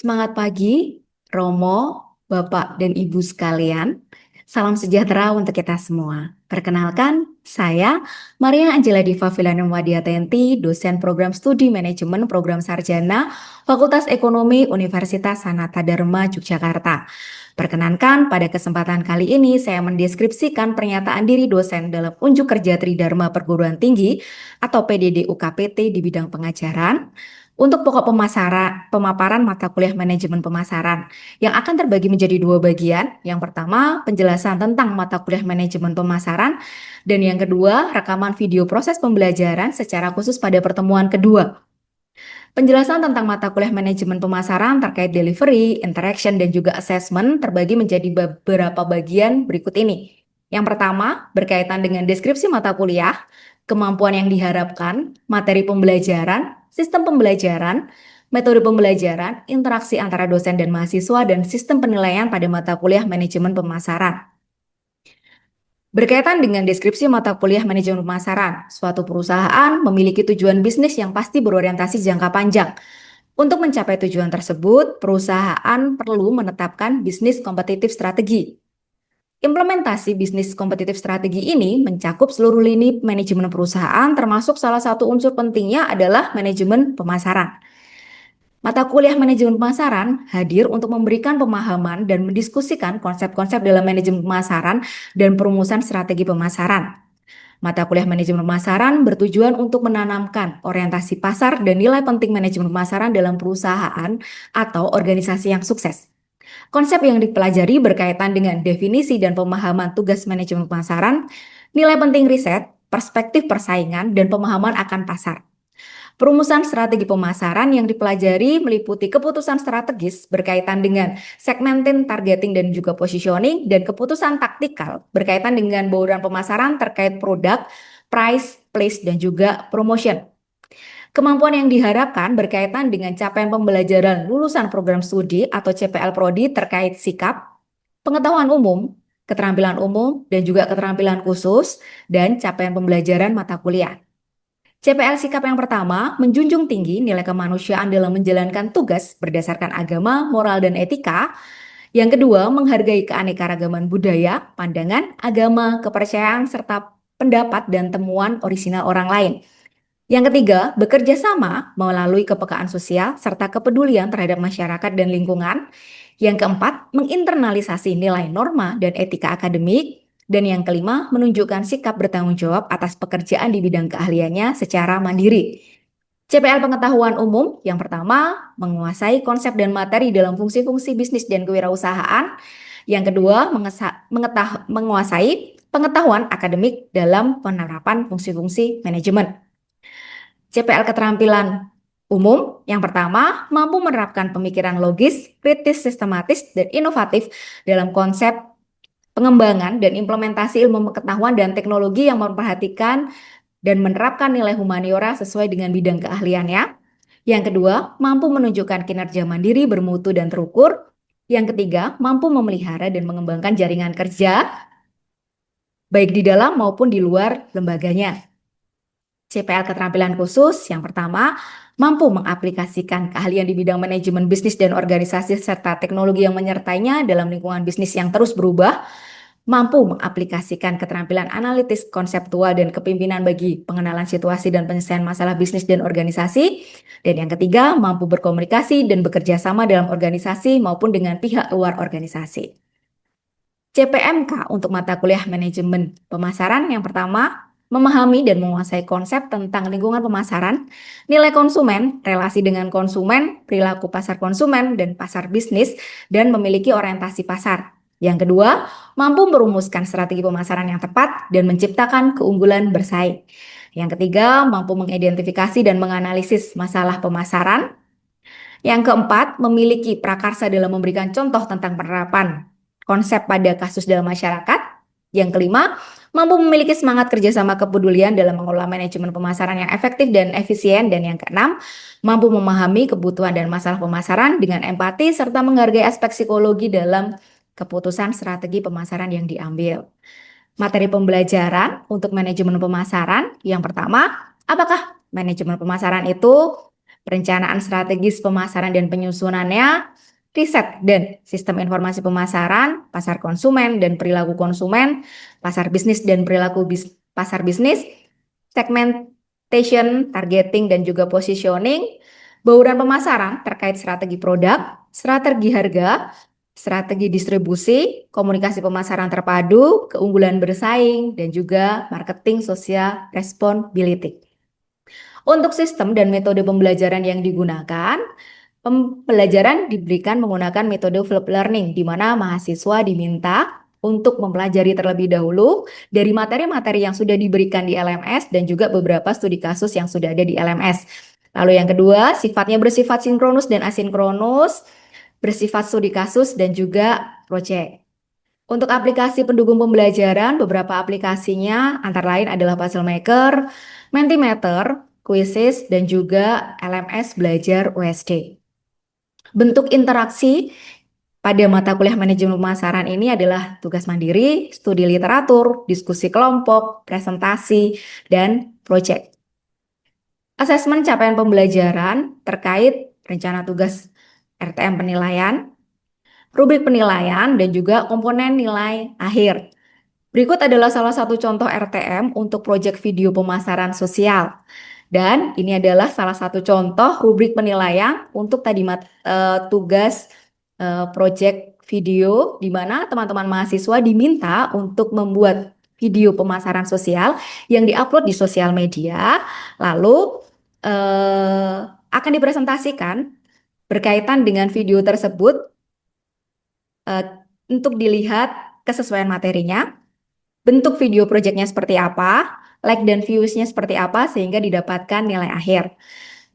Semangat pagi, Romo, Bapak, dan Ibu sekalian. Salam sejahtera untuk kita semua. Perkenalkan, saya Maria Angela Diva Villanova Diatenti, dosen program studi manajemen program sarjana Fakultas Ekonomi Universitas Sanata Dharma Yogyakarta. Perkenankan, pada kesempatan kali ini saya mendeskripsikan pernyataan diri dosen dalam Unjuk Kerja Tridharma Perguruan Tinggi atau PDD UKPT di bidang pengajaran untuk pokok pemaparan mata kuliah manajemen pemasaran yang akan terbagi menjadi dua bagian. Yang pertama, penjelasan tentang mata kuliah manajemen pemasaran, dan yang kedua, rekaman video proses pembelajaran secara khusus pada pertemuan kedua. Penjelasan tentang mata kuliah manajemen pemasaran terkait delivery, interaction, dan juga assessment terbagi menjadi beberapa bagian berikut ini. Yang pertama, berkaitan dengan deskripsi mata kuliah, kemampuan yang diharapkan, materi pembelajaran, sistem pembelajaran, metode pembelajaran, interaksi antara dosen dan mahasiswa, dan sistem penilaian pada mata kuliah manajemen pemasaran. Berkaitan dengan deskripsi mata kuliah manajemen pemasaran, suatu perusahaan memiliki tujuan bisnis yang pasti berorientasi jangka panjang. Untuk mencapai tujuan tersebut, perusahaan perlu menetapkan bisnis kompetitif strategi. Implementasi bisnis kompetitif strategi ini mencakup seluruh lini manajemen perusahaan, termasuk salah satu unsur pentingnya adalah manajemen pemasaran. Mata kuliah manajemen pemasaran hadir untuk memberikan pemahaman dan mendiskusikan konsep-konsep dalam manajemen pemasaran dan perumusan strategi pemasaran. Mata kuliah manajemen pemasaran bertujuan untuk menanamkan orientasi pasar dan nilai penting manajemen pemasaran dalam perusahaan atau organisasi yang sukses. Konsep yang dipelajari berkaitan dengan definisi dan pemahaman tugas manajemen pemasaran, nilai penting riset, perspektif persaingan, dan pemahaman akan pasar. Perumusan strategi pemasaran yang dipelajari meliputi keputusan strategis berkaitan dengan segmenting, targeting, dan juga positioning, dan keputusan taktikal berkaitan dengan bauran pemasaran terkait produk, price, place, dan juga promotion. Kemampuan yang diharapkan berkaitan dengan capaian pembelajaran lulusan program studi atau CPL Prodi terkait sikap, pengetahuan umum, keterampilan umum, dan juga keterampilan khusus, dan capaian pembelajaran mata kuliah. CPL sikap yang pertama, menjunjung tinggi nilai kemanusiaan dalam menjalankan tugas berdasarkan agama, moral, dan etika. Yang kedua, menghargai keanekaragaman budaya, pandangan, agama, kepercayaan, serta pendapat dan temuan orisinal orang lain. Yang ketiga, bekerja sama melalui kepekaan sosial serta kepedulian terhadap masyarakat dan lingkungan. Yang keempat, menginternalisasi nilai norma dan etika akademik. Dan yang kelima, menunjukkan sikap bertanggung jawab atas pekerjaan di bidang keahliannya secara mandiri. CPL pengetahuan umum yang pertama, menguasai konsep dan materi dalam fungsi-fungsi bisnis dan kewirausahaan. Yang kedua, menguasai pengetahuan akademik dalam penerapan fungsi-fungsi manajemen. CPL keterampilan umum yang pertama, mampu menerapkan pemikiran logis, kritis, sistematis, dan inovatif dalam konsep pengembangan dan implementasi ilmu pengetahuan dan teknologi yang memperhatikan dan menerapkan nilai humaniora sesuai dengan bidang keahliannya. Yang kedua, mampu menunjukkan kinerja mandiri, bermutu, dan terukur. Yang ketiga, mampu memelihara dan mengembangkan jaringan kerja, baik di dalam maupun di luar lembaganya. CPL keterampilan khusus yang pertama, mampu mengaplikasikan keahlian di bidang manajemen bisnis dan organisasi serta teknologi yang menyertainya dalam lingkungan bisnis yang terus berubah, mampu mengaplikasikan keterampilan analitis, konseptual, dan kepemimpinan bagi pengenalan situasi dan penyelesaian masalah bisnis dan organisasi. Dan yang ketiga, mampu berkomunikasi dan bekerja sama dalam organisasi maupun dengan pihak luar organisasi. CPMK untuk mata kuliah manajemen pemasaran yang pertama, memahami dan menguasai konsep tentang lingkungan pemasaran, nilai konsumen, relasi dengan konsumen, perilaku pasar konsumen, dan pasar bisnis, dan memiliki orientasi pasar. Yang kedua, mampu merumuskan strategi pemasaran yang tepat dan menciptakan keunggulan bersaing. Yang ketiga, mampu mengidentifikasi dan menganalisis masalah pemasaran. Yang keempat, memiliki prakarsa dalam memberikan contoh tentang penerapan konsep pada kasus dalam masyarakat. Yang kelima, mampu memiliki semangat kerjasama kepedulian dalam mengelola manajemen pemasaran yang efektif dan efisien. Dan yang keenam, mampu memahami kebutuhan dan masalah pemasaran dengan empati serta menghargai aspek psikologi dalam keputusan strategi pemasaran yang diambil. Materi pembelajaran untuk manajemen pemasaran yang pertama, apakah manajemen pemasaran itu perencanaan strategis pemasaran dan penyusunannya, riset dan sistem informasi pemasaran, pasar konsumen dan perilaku konsumen, pasar bisnis dan perilaku pasar bisnis, segmentation, targeting, dan juga positioning, bauran pemasaran terkait strategi produk, strategi harga, strategi distribusi, komunikasi pemasaran terpadu, keunggulan bersaing, dan juga marketing social responsibility. Untuk sistem dan metode pembelajaran yang digunakan, pembelajaran diberikan menggunakan metode flipped learning, di mana mahasiswa diminta untuk mempelajari terlebih dahulu dari materi-materi yang sudah diberikan di LMS dan juga beberapa studi kasus yang sudah ada di LMS. Lalu yang kedua, sifatnya bersifat sinkronus dan asinkronus, bersifat studi kasus dan juga proyek. Untuk aplikasi pendukung pembelajaran, beberapa aplikasinya antara lain adalah Puzzle Maker, Mentimeter, Quizzes, dan juga LMS Belajar USD. Bentuk interaksi pada mata kuliah manajemen pemasaran ini adalah tugas mandiri, studi literatur, diskusi kelompok, presentasi, dan proyek. Asesmen capaian pembelajaran terkait rencana tugas RTM penilaian, rubrik penilaian, dan juga komponen nilai akhir. Berikut adalah salah satu contoh RTM untuk proyek video pemasaran sosial. Dan ini adalah salah satu contoh rubrik penilaian untuk tadi tugas proyek video, di mana teman-teman mahasiswa diminta untuk membuat video pemasaran sosial yang diupload di sosial media, lalu akan dipresentasikan berkaitan dengan video tersebut untuk dilihat kesesuaian materinya, bentuk video proyeknya seperti apa, like dan views-nya seperti apa sehingga didapatkan nilai akhir.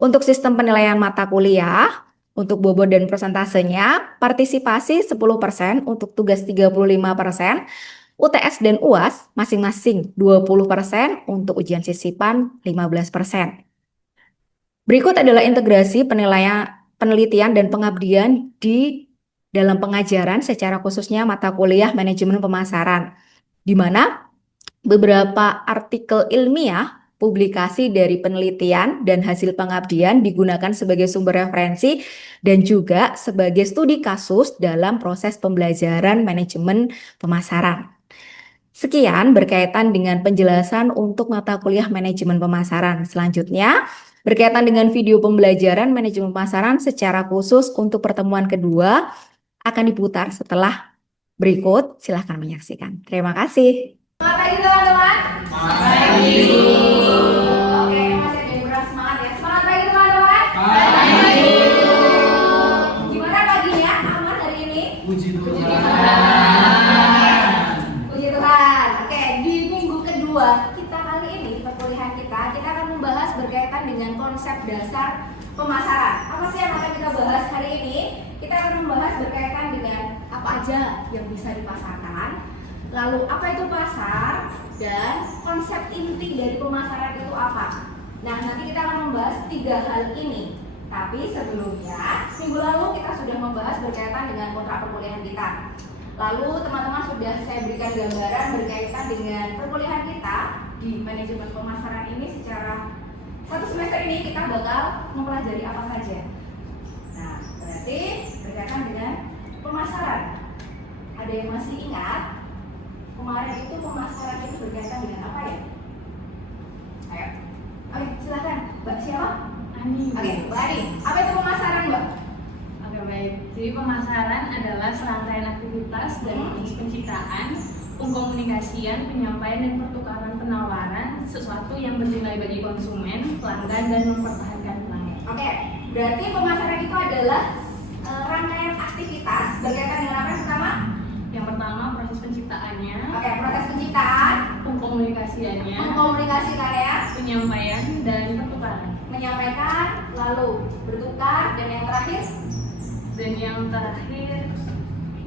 Untuk sistem penilaian mata kuliah, untuk bobot dan persentasenya, partisipasi 10%, untuk tugas 35%, UTS dan UAS masing-masing 20%, untuk ujian sisipan 15%. Berikut adalah integrasi penelitian dan pengabdian di dalam pengajaran secara khususnya mata kuliah manajemen pemasaran, di mana beberapa artikel ilmiah, publikasi dari penelitian dan hasil pengabdian digunakan sebagai sumber referensi dan juga sebagai studi kasus dalam proses pembelajaran manajemen pemasaran. Sekian berkaitan dengan penjelasan untuk mata kuliah manajemen pemasaran. Selanjutnya, berkaitan dengan video pembelajaran manajemen pemasaran secara khusus untuk pertemuan kedua akan diputar setelah berikut. Silahkan menyaksikan. Terima kasih. Selamat pagi teman-teman. Selamat pagi. Oke, masih ada yang kurang semangat ya. Selamat pagi teman-teman. Selamat pagi. Gimana paginya? Aman hari ini? Puji Tuhan. Puji Tuhan. Oke, di minggu kedua kita kali ini perkuliahan kita akan membahas berkaitan dengan konsep dasar pemasaran. Apa sih yang akan kita bahas hari ini? Kita akan membahas berkaitan dengan apa aja yang bisa dipasarkan, lalu apa itu pasar, dan konsep inti dari pemasaran itu apa. Nah, nanti kita akan membahas 3 hal ini. Tapi sebelumnya, minggu lalu kita sudah membahas berkaitan dengan kontrak perkuliahan kita. Lalu teman-teman sudah saya berikan gambaran berkaitan dengan perkuliahan kita di manajemen pemasaran ini secara satu semester ini kita bakal mempelajari apa saja. Nah, berarti berkaitan dengan pemasaran. Ada yang masih ingat? Kemarin itu pemasaran itu berkaitan dengan apa ya? Ayo. Oke, silakan. Mbak siapa? Ani. Oke, Mbak Ani. Apa itu pemasaran, Mbak? Oke, baik. Jadi pemasaran adalah serangkaian aktivitas dari proses penciptaan, pengkomunikasian, penyampaian dan pertukaran penawaran sesuatu yang bernilai bagi konsumen, pelanggan dan mempertahankan pelanggan. Oke, berarti pemasaran itu adalah rangkaian aktivitas berkaitan dengan apa yang pertama? Yang pertama proses penciptaannya, Oke, proses penciptaan, pengkomunikasiannya, mengkomunikasikannya, penyampaian dan pertukaran. menyampaikan, lalu bertukar, dan yang terakhir Dan yang terakhir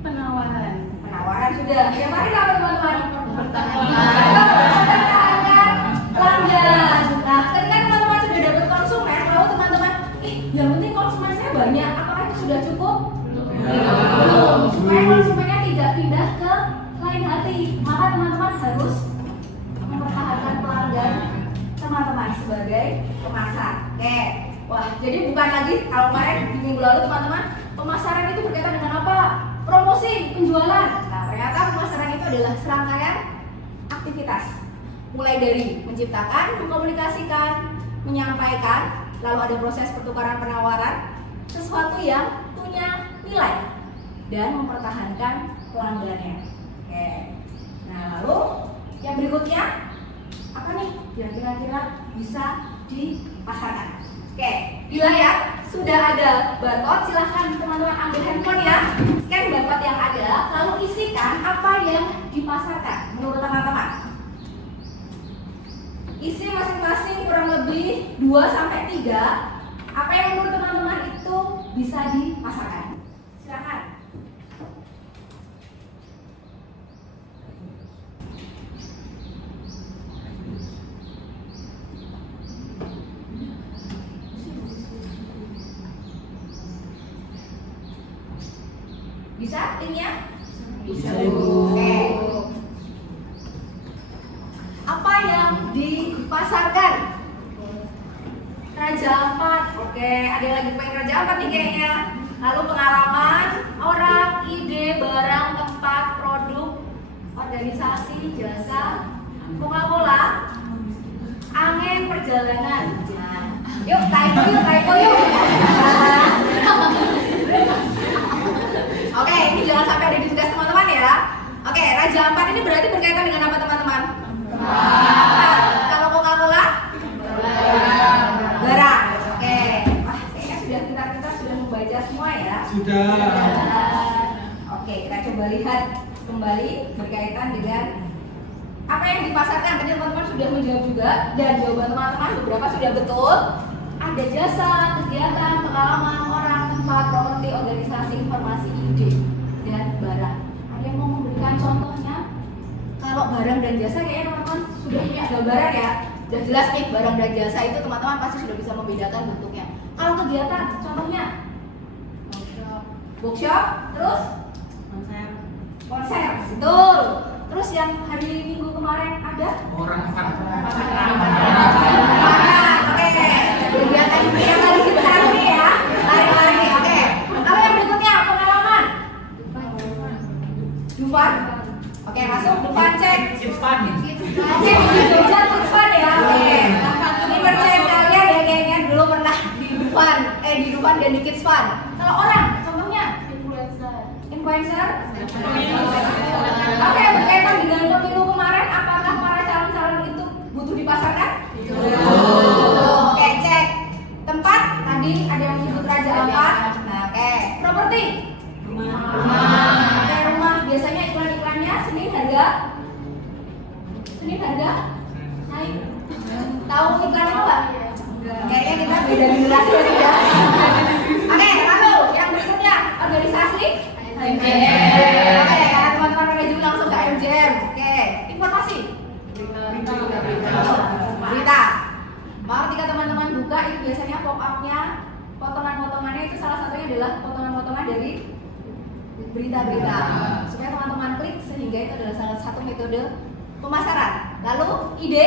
penawaran. penawaran sudah. Yang terakhir apa teman-teman? Mempertahankan Pelanggan. Nah, ketika teman-teman sudah dapat konsumen, lalu teman-teman, yang penting konsumen saya banyak. Apakah itu sudah cukup? Belum. Supaya konsumennya tidak pindah ke lain hati, maka teman-teman harus mempertahankan pelanggan teman-teman sebagai pemasar. Oke. Wah, jadi bukan kalau kemarin di minggu lalu teman-teman, pemasaran itu berkaitan dengan apa? Promosi, penjualan. Nah, ternyata pemasaran itu adalah serangkaian aktivitas. Mulai dari menciptakan, mengkomunikasikan, menyampaikan, lalu ada proses pertukaran penawaran, sesuatu yang punya nilai dan mempertahankan pelanggannya. Oke. Nah, lalu yang berikutnya apa nih yang kira-kira bisa dipasarkan? Oke, di layar sudah ada barcode. Silahkan teman-teman ambil handphone ya, scan barcode yang ada, lalu isikan apa yang dipasarkan menurut teman-teman. Isi masing-masing kurang lebih 2-3. Apa yang menurut teman-teman itu bisa dipasarkan? Silahkan. Bisa timnya? Bisa. Oke. Apa yang dipasarkan? Raja Ampat. Oke, ada yang lagi pengen Raja Ampat nih kayaknya. Lalu pengalaman, orang, ide, barang, tempat, produk, organisasi, jasa, Coca-Cola, angin, perjalanan. Nah, yuk, typo yuk. Oke, ini jangan sampai ada di tugas teman-teman ya. Oke, Raja Ampat ini berarti berkaitan dengan apa teman-teman? Kalau Coca-Cola? Barang. Oke. Wah, kayaknya sudah pintar-pintar sudah membaca semua ya. Sudah. Oke, kita coba lihat kembali berkaitan dengan apa yang dipasarkan. Tadi teman-teman sudah menjawab juga dan jawaban teman-teman beberapa sudah betul. Ada jasa, kegiatan, pengalaman, orang, tempat, properti, organisasi, informasi, ide, dan barang. Ada yang mau memberikan contohnya? Kalau barang dan jasa kayaknya teman-teman sudah punya gambaran ya. Sudah jelas nih barang dan jasa itu teman-teman pasti sudah bisa membedakan bentuknya. Kalau kegiatan, contohnya workshop, terus konser, betul. Terus yang hari Minggu kemarin ada? Orang fun. Oke. Kegiatan yang tadi kita nih ya, lari-lari. Oke. Lalu yang berikutnya pengalaman. Dufan. Oke, masuk Dufan cek. Fun. Cek di Jogja Dufan ya. Oke. Ini percaya kalian ya kayaknya dulu pernah di Dufan dan di Kids Fun. Kalau orang, contohnya influencer. Oke, berkaitan dengan pemilu kemarin, apakah para calon-calon itu butuh dipasarkan? Oke, cek. Tempat, tadi ada yang menyebut Raja Ampat. Nah, oke. Properti. Oke, rumah. Biasanya iklan-iklannya Senin harga naik. Tahu iklan itu nggak? Kayaknya kita beda generasi ya. Oke, lalu yang berikutnya organisasi. Oke, teman-teman manajemen langsung ke MJM. Oke, informasi. Berita. Mau ketika teman-teman buka itu biasanya pop-up-nya, potongan-potongannya itu salah satunya adalah potongan-potongan dari berita-berita. Supaya teman-teman klik sehingga itu adalah salah satu metode pemasaran. Lalu ide,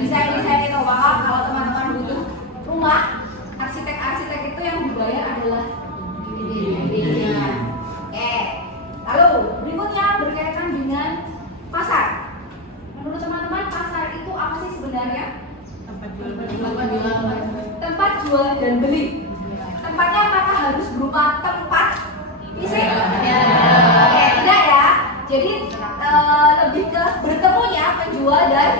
desain itu maaf kalau teman-teman butuh rumah, arsitek itu yang dibayar adalah ide. Oke. Lalu berikutnya berkaitan dengan pasar. Menurut teman-teman pasar itu apa sih sebenarnya? Tempat jual dan beli. Tempatnya apakah harus berupa tempat fisik? Oke, tidak ya. Jadi lebih ke bertemunya penjual dan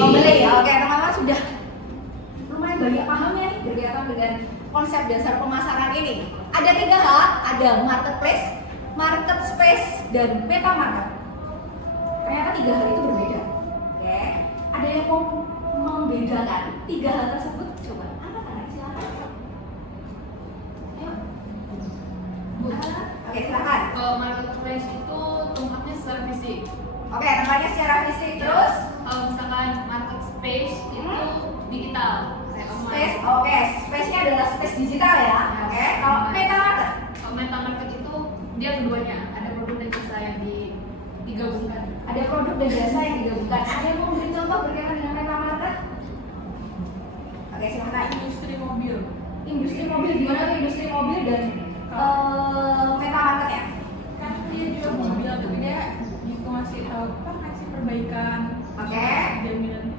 pembeli. Oke, teman-teman sudah lumayan banyak pahamnya nih berkaitan dengan konsep dasar pemasaran ini. Ada 3 hal, ada marketplace, market space, dan meta market. Ternyata 3 hal itu berbeda. Oke, ada yang mau membedakan 3 hal tersebut? Coba, apa tangan silakan. Ayo. Oke, silakan. Kalau marketplace itu tempatnya secara fisik. Oke, tempatnya secara fisik terus. Kalau misalkan market space itu digital. Space, oke, space-nya adalah space digital ya. Oke, kalau meta market. Kalau meta market itu dia keduanya, ada produk dan jasa yang digabungkan. Ada produk dan jasa yang digabungkan. Ada yang mau memberi contoh berkaitan dengan meta market? Oke, Oke, silakan. Industri mobil. Industri mobil, gimana tuh industri mobil dan meta marketnya? Kan dia juga mobil, tapi dia gitu ngasih tahu apa ngasih perbaikan. Oke. Jaminan.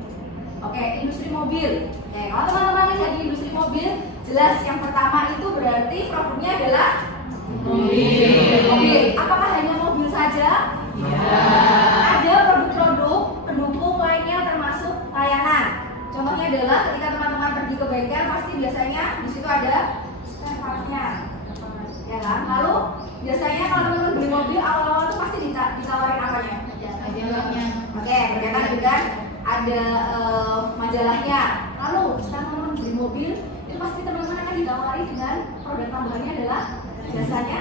Oke, industri mobil. Oke, kalau teman-teman lihat di industri mobil, jelas yang pertama itu berarti produknya adalah mobil. Apakah hanya mobil saja? Ada produk-produk pendukung lainnya termasuk layanan. Contohnya adalah ketika teman-teman pergi ke bengkel, pasti biasanya di situ ada spare part-nya, ya kan? Lalu biasanya kalau teman-teman beli mobil awal-awal itu pasti ditawarin apanya? Majalahnya. Oke, berkaitan dengan ada majalahnya. Lalu setelah teman-teman beli mobil, itu pasti teman-teman akan ditawari dengan produk tambahannya adalah jasanya.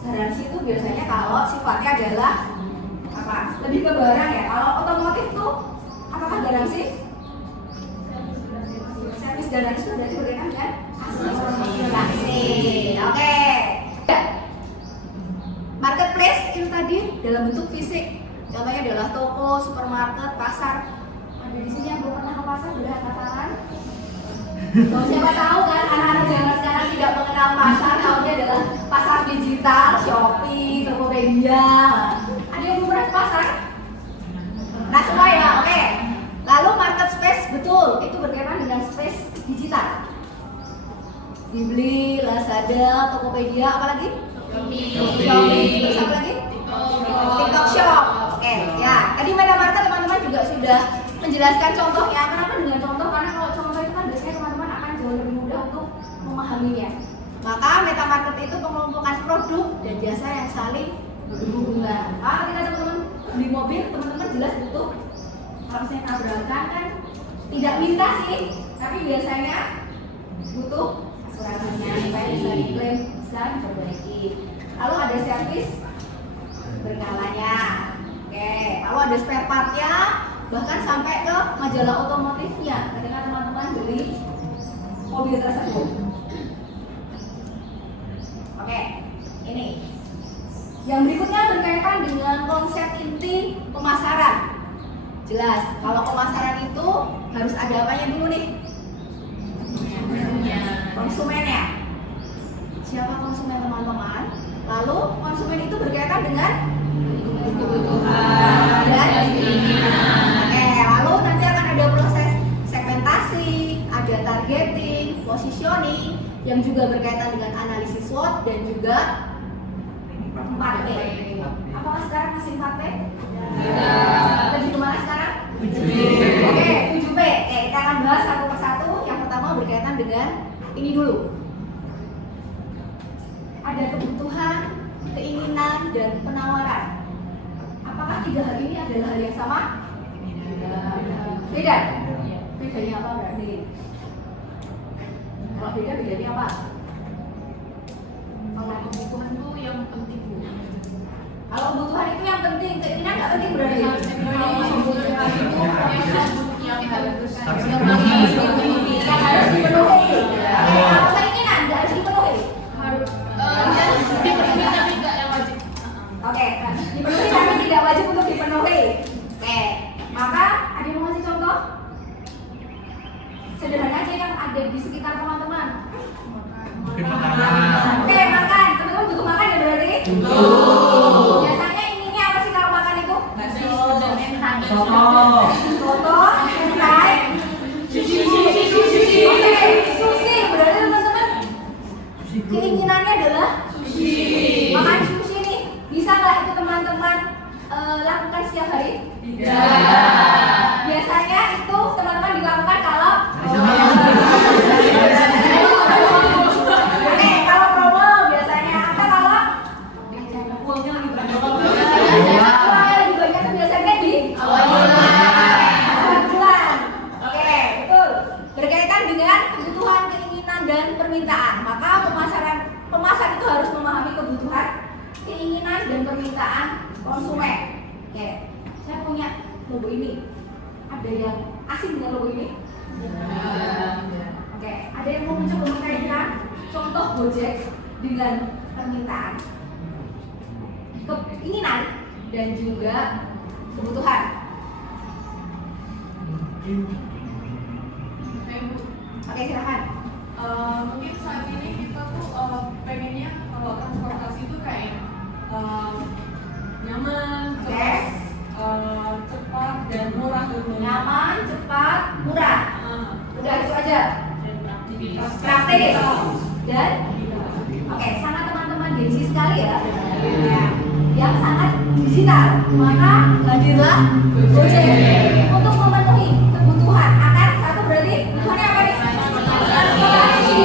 Garansi itu biasanya kalau sifatnya adalah apa? Lebih ke barang ya. Kalau otomotif tuh apakah garansi? Servis garansi itu berarti berkaitan dengan asuransi. Oke. Marketplace itu tadi dalam bentuk fisik. Contohnya adalah toko, supermarket, pasar. Ada di sini yang belum pernah ke pasar, boleh angkat tangan. Kalau siapa tahu kan anak-anak zaman sekarang tidak mengenal pasar, tahunya adalah pasar digital, Shopee, Tokopedia. Ada yang belum pernah ke pasar? Nah semua ya, oke. Lalu market space, betul, itu berkaitan dengan space digital. Dibeli, Lazada, Tokopedia, apa lagi? Shopee, terus apa lagi? TikTok Shop. Oke, ya. Tadi metamarket teman-teman juga sudah menjelaskan contohnya. Kenapa dengan contoh? Karena kalau contoh itu kan biasanya teman-teman akan jauh lebih mudah untuk memahaminya. Maka metamarket itu pengelompokan produk dan jasa yang saling berhubungan. Ketika teman-teman beli mobil, teman-teman jelas butuh. Kalau misalnya tabrakan kan tidak minta sih, tapi biasanya butuh asuransinya supaya bisa diklaim, bisa diperbaiki. Lalu ada servis berkalanya. Oke, lalu ada spare partnya, bahkan sampai ke majalah otomotifnya ketika teman-teman beli mobil tersebut. Oke, ini yang berikutnya berkaitan dengan konsep inti pemasaran. Jelas, kalau pemasaran itu harus ada apanya dulu nih? Konsumennya. Siapa konsumen teman-teman? Lalu konsumen itu berkaitan dengan kebutuhan dan oke, lalu nanti akan ada proses segmentasi, ada targeting, positioning yang juga berkaitan dengan analisis SWOT dan juga 4P. Apakah sekarang masih 4P? Lebih kemana sekarang? 7P. Oke, 7P. Kita akan bahas satu persatu. Yang pertama berkaitan dengan ini dulu. Ada kebutuhan, keinginan, dan penawaran. Apakah tiga hal ini adalah hal yang sama? Beda. Bedanya apa berarti? Kalau beda, bedanya apa? Kalau kebutuhan tuh yang penting Bu. Kalau kebutuhan itu yang penting, keinginan nggak penting berarti. Yang harus Yang harus dipenuhi. Kalau keinginan nggak harus dipenuhi. dipenuhi tapi nggak yang wajib. Oke, dipenuhi tapi tidak wajib untuk dipenuhi. Oke, maka ada yang mau ngasih contoh? Sederhana aja yang ada di sekitar teman-teman. Mungkin makanan. Oke, makan. Teman-teman butuh makan ya berarti? Biasanya inginnya apa sih kalau makan itu? Soto, hentai, oke, sushi. Berarti teman-teman keinginannya adalah makan sushi nih. Bisa nggak itu teman-teman lakukan setiap hari? Biasanya itu teman-teman dilakukan kalau oke, kalau promo biasanya. Atau kalau uangnya lagi banyak. Uangnya lagi banyak tuh biasanya di awal bulan. Oke, betul. Berkaitan dengan kebutuhan, keinginan, dan permintaan. Maka pemasar itu harus memahami kebutuhan, keinginan, dan permintaan konsumen. Oke, saya punya logo ini. Ada yang asing dengan logo ini? Oke, ada yang mau mencoba mengkaitkan contoh Gojek dengan permintaan, keinginan, dan juga kebutuhan. Oke, silakan. Mungkin saat ini kita tuh pengennya kalau transportasi itu kayak nyaman, Oke. cepat dan murah gitu. Nyaman, cepat, murah. Udah itu aja. Aktivitas Praktis. Dan oke, sangat teman-teman Gen Z sekali ya. Yang sangat digital. Maka hadirlah Gojek untuk memenuhi kebutuhan. Akan satu berarti kebutuhannya apa nih? Transportasi.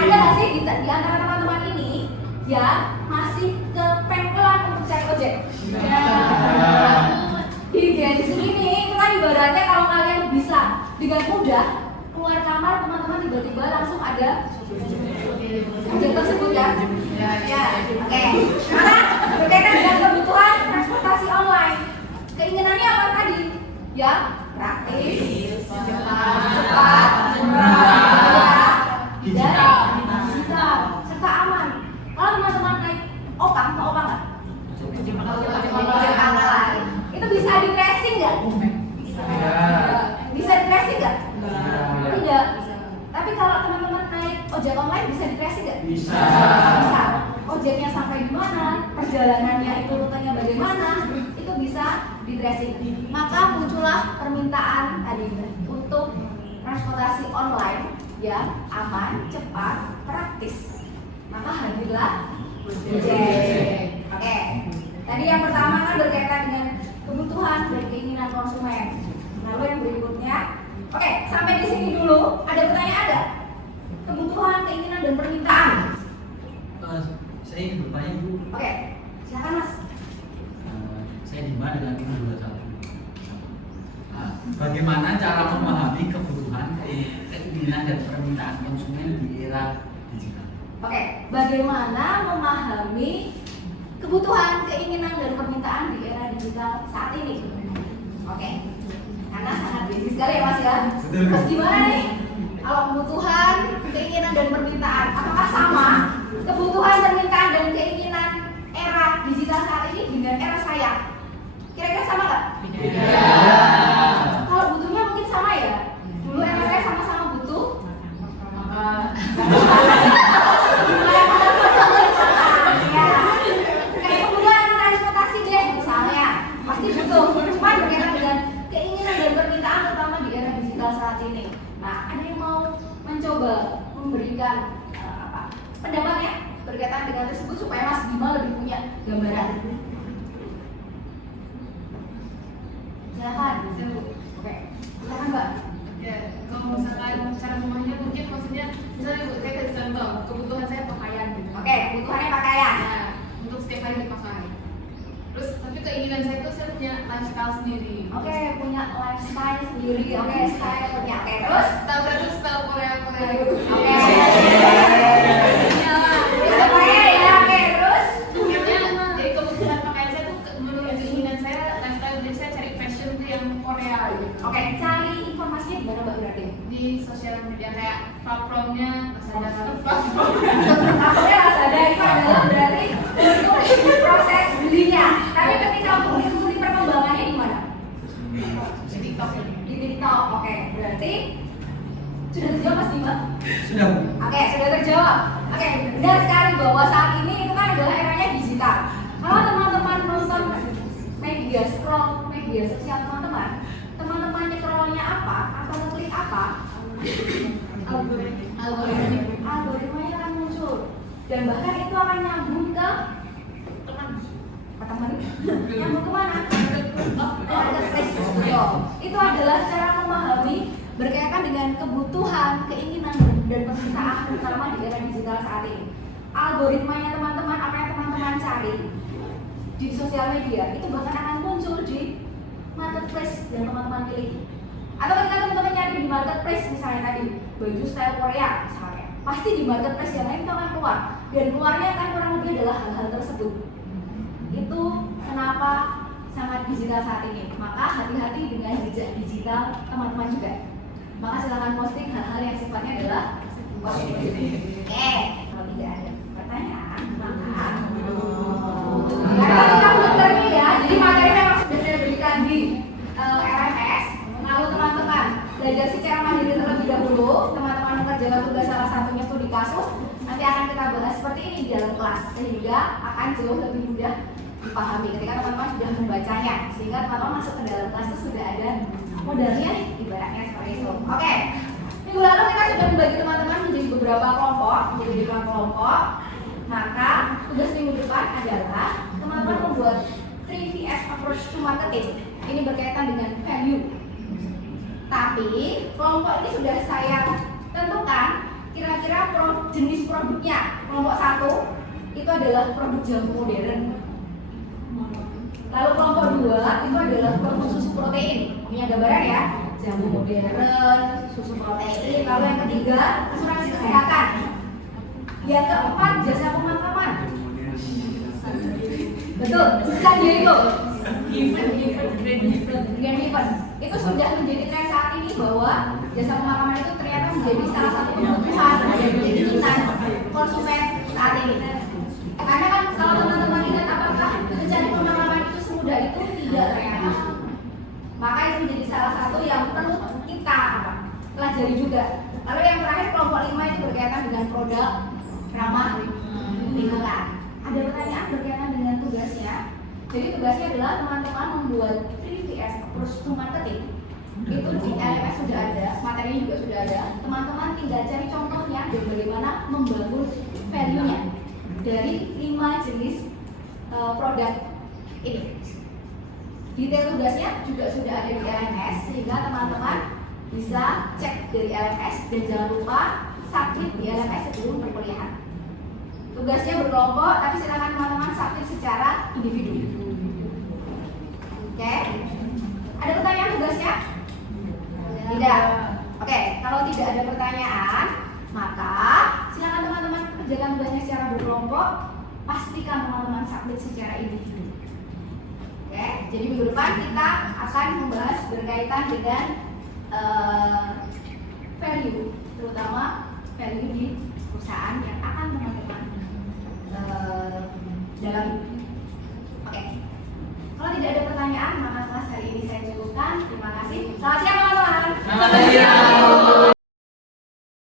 Ada nggak sih di antara teman-teman ini yang masih kepengkelan untuk cari ojek? Di Gen Z ini itu kan ibaratnya kalau kalian bisa dengan mudah keluar kamar, teman-teman tiba-tiba langsung ada ojek tersebut ya. Ya, oke. Karena berkaitan dengan kebutuhan transportasi online, keinginannya apa tadi? Yang praktis, cepat, murah, dan digital, serta aman. Kalau teman-teman naik opang, mau opang nggak? Ojek pangkalan. Itu bisa di tracing nggak? Bisa di tracing nggak? Tidak. Tapi kalau teman-teman naik ojek online bisa di tracing nggak? Bisa. Bisa. Ojeknya sampai di mana, perjalanannya itu rutenya bagaimana, itu bisa di tracing. Maka muncullah permintaan tadi untuk transportasi online yang aman, cepat, praktis. Maka hadirlah Gojek. Oke. Tadi yang pertama kan berkaitan dengan kebutuhan dan keinginan konsumen. Lalu yang berikutnya, oke, sampai di sini dulu. Ada pertanyaan ada? Kebutuhan, keinginan dan permintaan. Saya ingin bertanya Bu. Oke, silakan Mas. Saya Dima dengan tim 21. Bagaimana cara memahami kebutuhan, keinginan dan permintaan konsumen di era digital? Oke, bagaimana memahami kebutuhan, keinginan dan permintaan di era digital saat ini? Oke, karena sangat basic sekali ya Mas ya. Betul. Terus gimana nih? Kalau kebutuhan, keinginan dan permintaan, apakah sama kebutuhan, permintaan dan keinginan era digital saat ini dengan era saya? Kira-kira sama nggak? Kalau butuhnya mungkin sama ya. Dulu era saya sama-sama butuh. Kayak kebutuhan transportasi deh misalnya, pasti butuh. Cuma berkaitan dengan keinginan dan permintaan terutama di era digital saat ini. Nah, ada yang mau mencoba memberikan pendapatnya berkaitan dengan tersebut supaya Mas Bima lebih punya gambaran. Silakan. Oke, silakan Mbak. Ya, kalau misalkan cara memahaminya mungkin maksudnya misalnya Bu, saya kasih contoh kebutuhan saya pakaian gitu. Oke, kebutuhannya pakaian. Nah, untuk setiap hari dipakai. Terus tapi keinginan saya itu saya punya lifestyle sendiri. Oke, punya lifestyle sendiri. Oke, style punya. Oke, terus? Style berarti style Korea gitu. Oke. Bisa Korea ya. Oke, terus? Akhirnya jadi kebutuhan pakaian saya tuh menurut keinginan saya lifestyle, jadi saya cari fashion tuh yang Korea gitu. Oke, cari informasinya di mana Mbak berarti? Di sosial media kayak platformnya Lazada. Maksudnya Lazada itu adalah berarti untuk proses belinya. Tapi ketika untuk mengikuti perkembangannya di mana? Di TikTok. Di TikTok. Oke, berarti sudah terjawab Mas Bima? Sudah Bu. Oke, sudah terjawab. Oke, benar sekali bahwa saat ini itu kan adalah eranya digital. Kalau teman-teman nonton media scroll media sosial teman-teman nyekrolnya apa atau ngeklik apa? Algoritmanya akan muncul dan bahkan itu akan nyambung ke teman nyambung kemana? Marketplace. Itu adalah cara memahami berkaitan dengan kebutuhan, keinginan dan permintaan terutama di era digital saat ini. Algoritmanya teman-teman, apa yang teman-teman cari di sosial media itu bahkan akan muncul di marketplace yang teman-teman pilih. Atau ketika teman-teman nyari di marketplace misalnya tadi baju style Korea misalnya, pasti di marketplace yang lain itu akan keluar dan keluarnya akan kurang lebih adalah hal-hal tersebut. Itu kenapa sangat digital saat ini. Maka hati-hati dengan jejak digital teman-teman juga. Maka silakan posting hal-hal yang sifatnya adalah positif. Oke, kalau tidak ada pertanyaan, maka karena kita belum ya, jadi materi memang sudah saya berikan di RMS. Lalu teman-teman belajar secara mandiri terlebih dahulu, teman-teman kasus nanti akan kita bahas seperti ini di dalam kelas, sehingga akan jauh lebih mudah dipahami ketika teman-teman sudah membacanya, sehingga teman-teman masuk ke dalam kelas itu sudah ada modalnya nih, ibaratnya seperti itu. Oke, minggu lalu kita sudah membagi teman-teman menjadi beberapa kelompok, menjadi 5 kelompok. Maka tugas minggu depan adalah teman-teman membuat 3VS approach to marketing. Ini berkaitan dengan value. Tapi kelompok ini sudah saya tentukan kira-kira jenis produknya. Kelompok 1 itu adalah produk jamu modern. Lalu kelompok 2 itu adalah produk susu protein. Punya gambaran ya, jamu modern, susu protein. Lalu yang ketiga asuransi kesehatan. Yang keempat jasa pemakaman. Betul, San Diego. Grand event. Itu sudah menjadi tren saat ini bahwa jasa pemakaman itu ternyata menjadi salah satu kebutuhan dan menjadi minat konsumen saat ini. Karena kan kalau teman-teman ingat apakah mencari pemakaman itu semudah itu? Tidak ternyata. Maka itu menjadi salah satu yang perlu kita pelajari juga. Lalu yang terakhir kelompok 5 itu berkaitan dengan produk ramah lingkungan. Ada pertanyaan berkaitan dengan tugasnya. Jadi tugasnya adalah teman-teman membuat 3VS approach to marketing. Itu di LMS sudah ada, materinya juga sudah ada. Teman-teman tinggal cari contohnya dan bagaimana membangun value-nya dari 5 jenis produk ini. Detail tugasnya juga sudah ada di LMS, sehingga teman-teman bisa cek dari LMS dan jangan lupa submit di LMS sebelum perkuliahan. Tugasnya berkelompok, tapi silakan teman-teman submit secara individu. Oke? Ada pertanyaan tugasnya? Tidak. Oke, kalau tidak ada pertanyaan, maka silakan teman-teman kerjakan tugasnya secara berkelompok. Pastikan teman-teman submit secara individu. Oke, jadi minggu depan kita akan membahas berkaitan dengan value, terutama value di perusahaan yang akan teman-teman dalami. Oke, kalau tidak ada pertanyaan, maka kelas hari ini saya cukupkan. Terima kasih. Selamat siang.